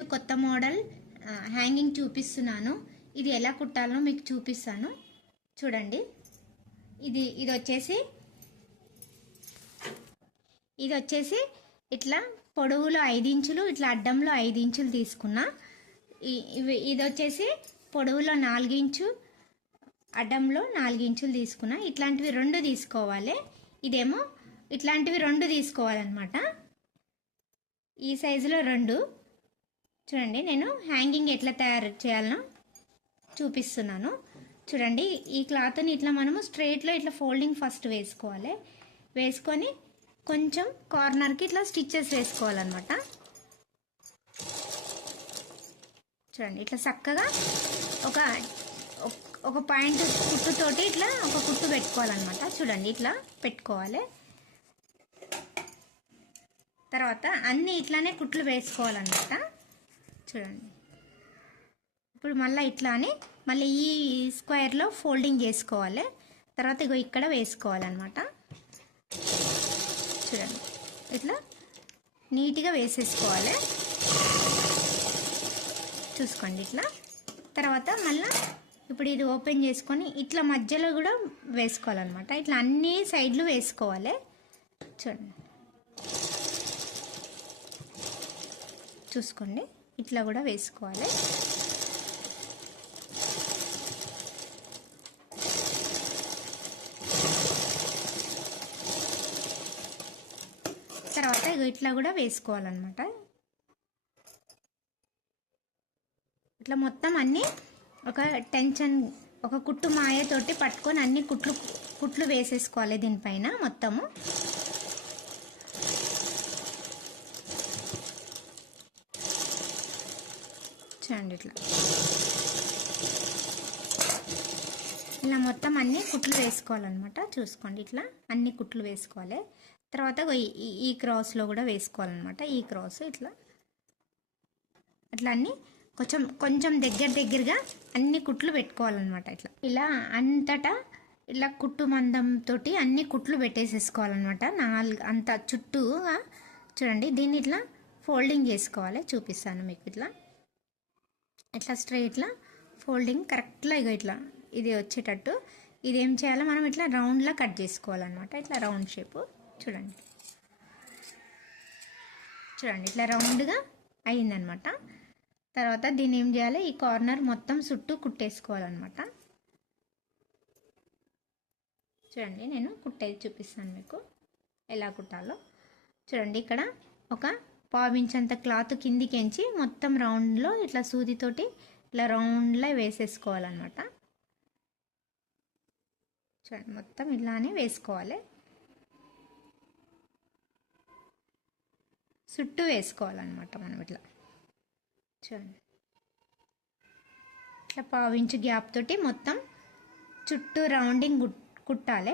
కొత్త model hanging చూపిస్తున్నాను. ఇది ఎలా కుట్టాలో మీకు చూపిస్తాను చూడండి. ఇది వచ్చేసి ఇట్లా పొడవులో 5 ఇంచులు, ఇట్లా అడ్డంలో 5 ఇంచులు తీసుకున్నా. ఇది వచ్చేసి పొడవులో 4 ఇంచు, అడ్డంలో 4 ఇంచులు తీసుకున్నా. ఇట్లాంటివి 2 తీసుకోవాలి. ఇదేమో ఇట్లాంటివి 2 తీసుకోవాలన్నమాట. ఈ సైజులో 2. చూడండి, నేను హ్యాంగింగ్ ఎట్లా తయారు చేయాలనో చూపిస్తున్నాను చూడండి. ఈ క్లాత్ని ఇట్లా మనము స్ట్రైట్లో ఇట్లా ఫోల్డింగ్ ఫస్ట్ వేసుకోవాలి. వేసుకొని కొంచెం కార్నర్కి ఇట్లా స్టిచ్చెస్ వేసుకోవాలన్నమాట. చూడండి, ఇట్లా చక్కగా ఒక పాయింట్ కుట్టుతోటి ఇట్లా ఒక కుట్టు పెట్టుకోవాలన్నమాట. చూడండి, ఇట్లా పెట్టుకోవాలి. తర్వాత అన్నీ ఇట్లానే కుట్లు వేసుకోవాలన్నమాట. చూడండి, ఇప్పుడు మళ్ళీ ఇట్లా అని మళ్ళీ ఈ స్క్వేర్లో ఫోల్డింగ్ చేసుకోవాలి. తర్వాత ఇగో ఇక్కడ వేసుకోవాలన్నమాట. చూడండి, ఇట్లా నీట్గా వేసేసుకోవాలి. చూసుకోండి ఇట్లా. తర్వాత మళ్ళీ ఇప్పుడు ఇది ఓపెన్ చేసుకొని ఇట్లా మధ్యలో కూడా వేసుకోవాలన్నమాట. ఇట్లా అన్ని సైడ్లు వేసుకోవాలి. చూడండి, చూసుకోండి, ఇట్లా కూడా వేసుకోవాలి. తర్వాత ఇట్లా కూడా వేసుకోవాలన్నమాట. ఇట్లా మొత్తం అన్నీ ఒక కుట్టు మాయతోటి పట్టుకొని అన్ని కుట్లు వేసేసుకోవాలి దీనిపైన మొత్తము. చూడండి, ఇలా మొత్తం అన్ని కుట్లు వేసుకోవాలన్నమాట. చూసుకోండి, ఇట్లా అన్ని కుట్లు వేసుకోవాలి. తర్వాత ఈ క్రాస్లో కూడా వేసుకోవాలన్నమాట. ఈ క్రాస్ ఇట్లా అన్ని కొంచెం దగ్గరగా అన్ని కుట్లు పెట్టుకోవాలన్నమాట. ఇలా అంతటా ఇలా కుట్టు మందంతో అన్ని కుట్లు పెట్టేసేసుకోవాలన్నమాట. అంత చుట్టూగా. చూడండి, దీన్ని ఇట్లా ఫోల్డింగ్ చేసుకోవాలి. చూపిస్తాను మీకు. ఇట్లా స్ట్రైట్లా ఫోల్డింగ్ కరెక్ట్గా ఇట్లా ఇది వచ్చేటట్టు ఇది ఏం చేయాలో మనం ఇట్లా రౌండ్లా కట్ చేసుకోవాలన్నమాట. ఇట్లా రౌండ్ షేపు. చూడండి, ఇట్లా రౌండ్గా అయిందనమాట. తర్వాత దీన్ని ఏం చేయాలి, ఈ కార్నర్ మొత్తం చుట్టూ కుట్టేసుకోవాలన్నమాట. చూడండి, నేను కుట్టేది చూపిస్తాను మీకు ఎలా కుట్టాలో. చూడండి, ఇక్కడ ఒక పావించంత క్లాత్ కిందికించి మొత్తం రౌండ్లో ఇట్లా సూదితోటి ఇట్లా రౌండ్లో వేసేసుకోవాలన్నమాట. చూడండి, మొత్తం ఇట్లానే వేసుకోవాలి. చుట్టూ వేసుకోవాలన్నమాట మనం ఇట్లా. చూడండి, ఇట్లా పావించు గ్యాప్ తోటి మొత్తం చుట్టూ రౌండింగ్ కుట్టాలి.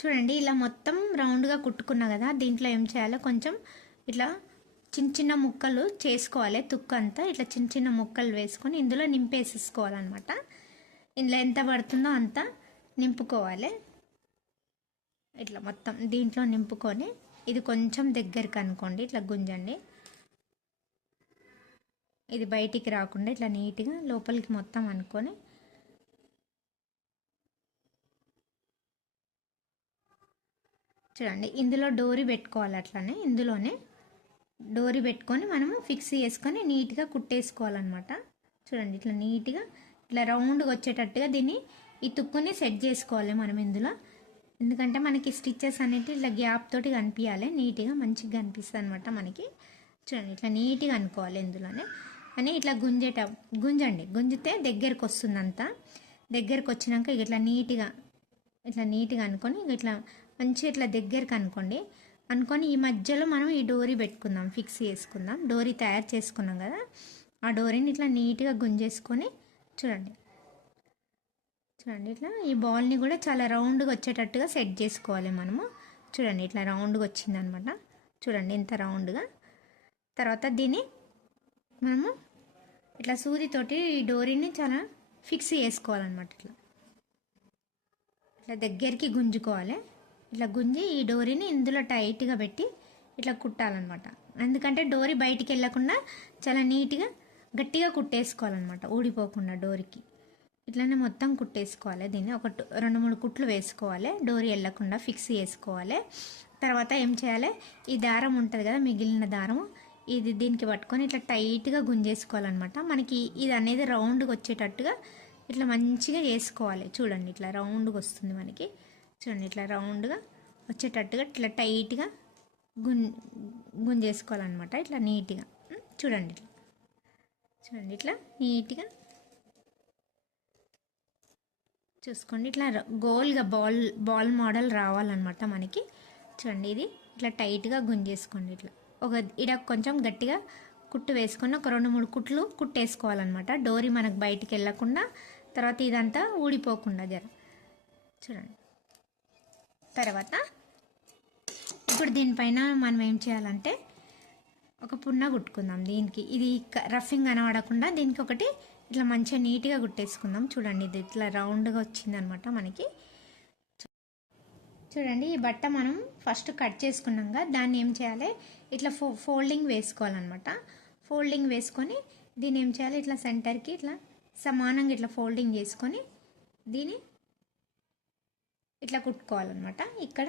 చూడండి, ఇలా మొత్తం రౌండ్గా కుట్టుకున్నా కదా. దీంట్లో ఏం చేయాలో కొంచెం ఇట్లా చిన్న ముక్కలు చేసుకోవాలి. తుక్కంతా ఇట్లా చిన్న ముక్కలు వేసుకొని ఇందులో నింపేసేసుకోవాలన్నమాట. ఇందులో ఎంత పడుతుందో అంత నింపుకోవాలి. ఇట్లా మొత్తం దీంట్లో నింపుకొని ఇది కొంచెం దగ్గరికి అనుకోండి. ఇట్లా గుంజండి. ఇది బయటికి రాకుండా ఇట్లా నీట్గా లోపలికి మొత్తం అనుకొని చూడండి, ఇందులో డోరీ పెట్టుకోవాలి. అట్లానే ఇందులోనే డోరీ పెట్టుకొని మనము ఫిక్స్ చేసుకొని నీట్గా కుట్టేసుకోవాలన్నమాట. చూడండి, ఇట్లా నీట్గా ఇట్లా రౌండ్గా వచ్చేటట్టుగా దీన్ని ఈ తుక్కుని సెట్ చేసుకోవాలి మనం ఇందులో. ఎందుకంటే మనకి స్టిచ్చెస్ అనేవి ఇట్లా గ్యాప్ తోటి కనిపించాలి. నీట్గా మంచిగా కనిపిస్తుంది అనమాట మనకి. చూడండి, ఇట్లా నీట్గా అనుకోవాలి ఇందులోనే అని. ఇట్లా గుంజండి. గుంజితే దగ్గరికి వస్తుంది. అంతా దగ్గరికి వచ్చినాక ఇట్లా నీట్గా అనుకొని ఇట్లా మంచిగా ఇట్లా దగ్గరికి అనుకొని ఈ మధ్యలో మనం ఈ డోరీ పెట్టుకుందాం, ఫిక్స్ చేసుకుందాం. డోరీ తయారు చేసుకున్నాం కదా, ఆ డోరీని ఇట్లా నీట్గా గుంజేసుకొని చూడండి ఇట్లా ఈ బాల్ని కూడా చాలా రౌండ్గా వచ్చేటట్టుగా సెట్ చేసుకోవాలి మనము. చూడండి, ఇట్లా రౌండ్గా వచ్చిందనమాట. చూడండి, ఇంత రౌండ్గా. తర్వాత దీన్ని మనము ఇట్లా సూదితోటి ఈ డోరీని చాలా ఫిక్స్ చేసుకోవాలన్నమాట. ఇట్లా దగ్గరికి గుంజుకోవాలి. ఇట్లా గుంజి ఈ డోరీని ఇందులో టైట్గా పెట్టి ఇట్లా కుట్టాలన్నమాట. ఎందుకంటే డోరీ బయటికి వెళ్ళకుండా చాలా నీట్గా గట్టిగా కుట్టేసుకోవాలన్నమాట, ఊడిపోకుండా డోరీకి. ఇట్లానే మొత్తం కుట్టేసుకోవాలి. దీన్ని ఒక 2-3 కుట్లు వేసుకోవాలి, డోరీ వెళ్ళకుండా ఫిక్స్ చేసుకోవాలి. తర్వాత ఏం చేయాలి, ఈ దారం ఉంటుంది కదా మిగిలిన దారం, ఇది దీనికి పట్టుకొని ఇట్లా టైట్గా గుంజేసుకోవాలన్నమాట. మనకి ఇది అనేది రౌండ్గా వచ్చేటట్టుగా ఇట్లా మంచిగా చేసుకోవాలి. చూడండి ఇట్లా రౌండ్గా వస్తుంది మనకి. చూడండి ఇట్లా రౌండ్గా వచ్చేటట్టుగా ఇట్లా టైట్గా గుంజేసుకోవాలన్నమాట. ఇట్లా నీట్గా చూడండి, చూడండి ఇట్లా నీట్గా చూసుకోండి. ఇట్లా గోల్గా బాల్ మోడల్ రావాలన్నమాట మనకి. చూడండి ఇది ఇట్లా టైట్గా గుంజేసుకోండి. ఇట్లా ఇడ కొంచెం గట్టిగా కుట్టు వేసుకొని ఒక 2-3 కుట్లు కుట్టేసుకోవాలన్నమాట, డోరీ మనకు బయటికి వెళ్ళకుండా, తర్వాత ఇదంతా ఊడిపోకుండా చూడండి. తర్వాత ఇప్పుడు దీనిపైన మనం ఏం చేయాలంటే ఒక పున్న కుట్టుకుందాం. దీనికి ఇది రఫింగ్ కనబడకుండా దీనికి ఒకటి ఇట్లా మంచిగా నీట్గా కుట్టేసుకుందాం. చూడండి ఇది ఇట్లా రౌండ్గా వచ్చిందనమాట మనకి. చూడండి ఈ బట్ట మనం ఫస్ట్ కట్ చేసుకున్నాక దాన్ని ఏం చేయాలి, ఇట్లా ఫోల్డింగ్ వేసుకోవాలన్నమాట. ఫోల్డింగ్ వేసుకొని దీన్ని ఏం చేయాలి, ఇట్లా సెంటర్కి ఇట్లా సమానంగా ఇట్లా ఫోల్డింగ్ చేసుకొని దీన్ని ఇట్లా కుట్టుకోవాలన్నమాట ఇక్కడ.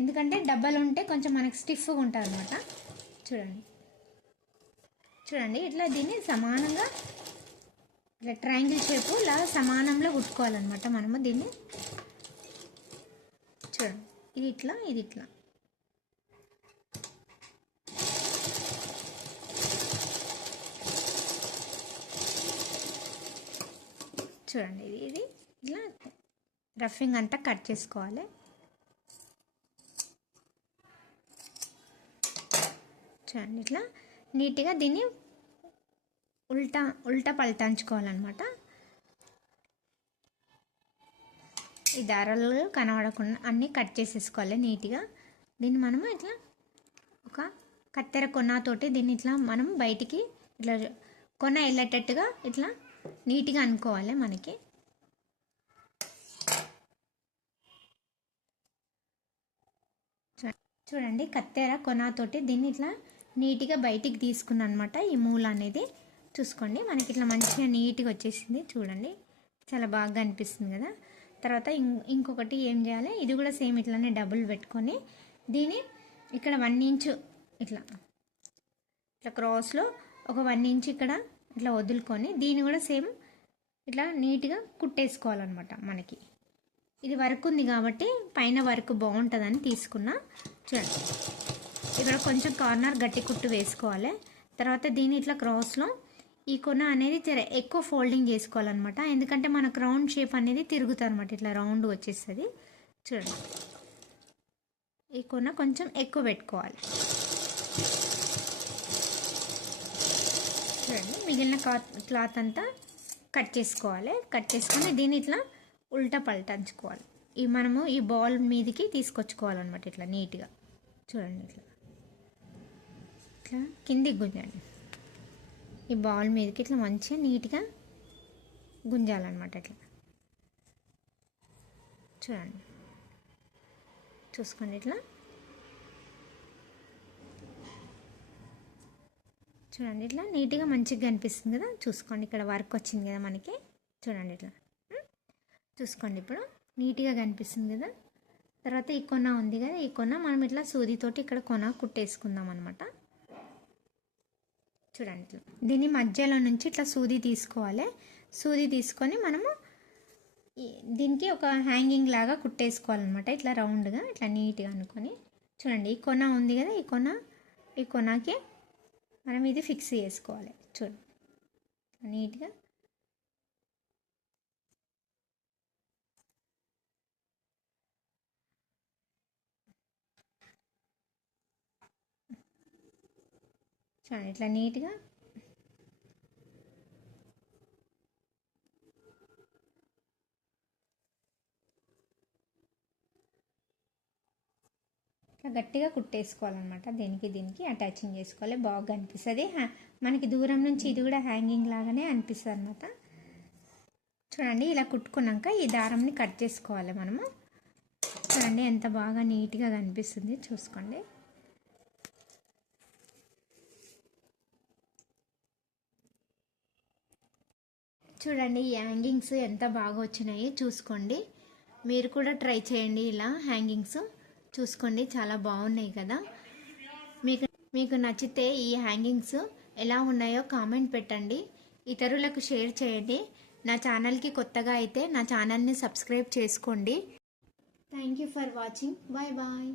ఎందుకంటే డబ్బలు ఉంటే కొంచెం మనకి స్టిఫ్గా ఉంటుంది అనమాట. చూడండి, చూడండి ఇట్లా దీన్ని సమానంగా ఇట్లా ట్రయాంగిల్ షేపు ఇలా సమానంలో కుట్టుకోవాలన్నమాట మనము దీన్ని. చూడండి ఇది ఇట్లా, ఇది ఇట్లా. చూడండి ఇది ఇట్లా రఫింగ్ అంతా కట్ చేసుకోవాలి. చూడండి ఇట్లా నీట్గా దీన్ని ఉల్టా పల్టాంచుకోవాలన్నమాట. ఈ దారాలు కనబడకుండా అన్నీ కట్ చేసేసుకోవాలి నీట్గా. దీన్ని మనము ఇట్లా ఒక కత్తెర కొనతోటి దీన్ని ఇట్లా మనం బయటికి ఇట్లా కొన వెళ్ళేటట్టుగా ఇట్లా నీట్గా అనుకోవాలి మనకి. చూడండి కత్తెర కొనతోటి దీన్ని ఇట్లా నీట్గా బయటికి తీసుకున్నాను అనమాట. ఈ మూల అనేది చూసుకోండి మనకి ఇట్లా మంచిగా నీట్గా వచ్చేసింది. చూడండి చాలా బాగా అనిపిస్తుంది కదా. తర్వాత ఇంకొకటి ఏం చేయాలి, ఇది కూడా సేమ్ ఇట్లానే డబుల్ పెట్టుకొని దీన్ని ఇక్కడ 1 ఇంచు ఇట్లా క్రాస్లో ఒక 1 ఇంచ్ ఇక్కడ ఇట్లా వదులుకొని దీన్ని కూడా సేమ్ ఇట్లా నీట్గా కుట్టేసుకోవాలన్నమాట. మనకి ఇది వర్క్ ఉంది కాబట్టి పైన వర్క్ బాగుంటుందని తీసుకున్నా. చూడండి ఇక్కడ కొంచెం కార్నర్ గట్టి కుట్టు వేసుకోవాలి. తర్వాత దీన్ని ఇట్లా క్రాస్లో ఈ కొన అనేది ఎక్కువ ఫోల్డింగ్ చేసుకోవాలన్నమాట. ఎందుకంటే మనకు రౌండ్ షేప్ అనేది తిరుగుతుంది అనమాట, ఇట్లా రౌండ్ వచ్చేస్తుంది. చూడండి ఈ కొన కొంచెం ఎక్కువ పెట్టుకోవాలి. చూడండి మిగిలిన క్లాత్ అంతా కట్ చేసుకోవాలి. కట్ చేసుకొని దీన్ని ఇట్లా ఉల్టా పల్టాంచుకోవాలి. మనము ఈ బాల్ మీదకి తీసుకొచ్చుకోవాలన్నమాట ఇట్లా నీట్గా. చూడండి ఇట్లా కిందికి గుంజండి. ఈ బాల్ మీదకి ఇట్లా మంచిగా నీట్గా గుంజాలన్నమాట ఇట్లా. చూడండి చూసుకోండి ఇట్లా. చూడండి ఇట్లా నీట్గా మంచిగా కనిపిస్తుంది కదా. చూసుకోండి ఇక్కడ వర్క్ వచ్చింది కదా మనకి. చూడండి ఇట్లా చూసుకోండి ఇప్పుడు నీట్గా కనిపిస్తుంది కదా. తర్వాత ఈ కొన ఉంది కదా, ఈ కొన మనం ఇట్లా సూదితోటి ఇక్కడ కొన కుట్టేసుకుందాం అనమాట. చూడండి ఇట్లా దీని మధ్యలో నుంచి ఇట్లా సూది తీసుకోవాలి. సూది తీసుకొని మనము దీనికి ఒక హ్యాంగింగ్ లాగా కుట్టేసుకోవాలన్నమాట. ఇట్లా రౌండ్గా ఇట్లా నీట్గా అనుకొని. చూడండి ఈ కొన ఉంది కదా, ఈ కొనకి మనం ఇది ఫిక్స్ చేసుకోవాలి. చూడండి నీట్గా. చూడండి ఇట్లా నీట్గా ఇట్లా గట్టిగా కుట్టేసుకోవాలన్నమాట. దీనికి అటాచింగ్ చేసుకోవాలి, బాగా అనిపిస్తుంది. మనకి దూరం నుంచి ఇది కూడా హ్యాంగింగ్ లాగానే అనిపిస్తుంది అనమాట. చూడండి ఇలా కుట్టుకున్నాక ఈ దారంని కట్ చేసుకోవాలి మనము. చూడండి ఎంత బాగా నీట్గా కనిపిస్తుంది చూసుకోండి. చూడండి ఈ హ్యాంగింగ్స్ ఎంత బాగా వచ్చినాయి చూసుకోండి. మీరు కూడా ట్రై చేయండి ఇలా హ్యాంగింగ్స్ చూసుకోండి, చాలా బాగున్నాయి కదా. మీకు మీకు నచ్చితే ఈ హ్యాంగింగ్స్ ఎలా ఉన్నాయో కామెంట్ పెట్టండి, ఇతరులకు షేర్ చేయండి. నా ఛానల్కి కొత్తగా అయితే నా ఛానల్ని సబ్స్క్రైబ్ చేసుకోండి. Thank you for watching. Bye bye.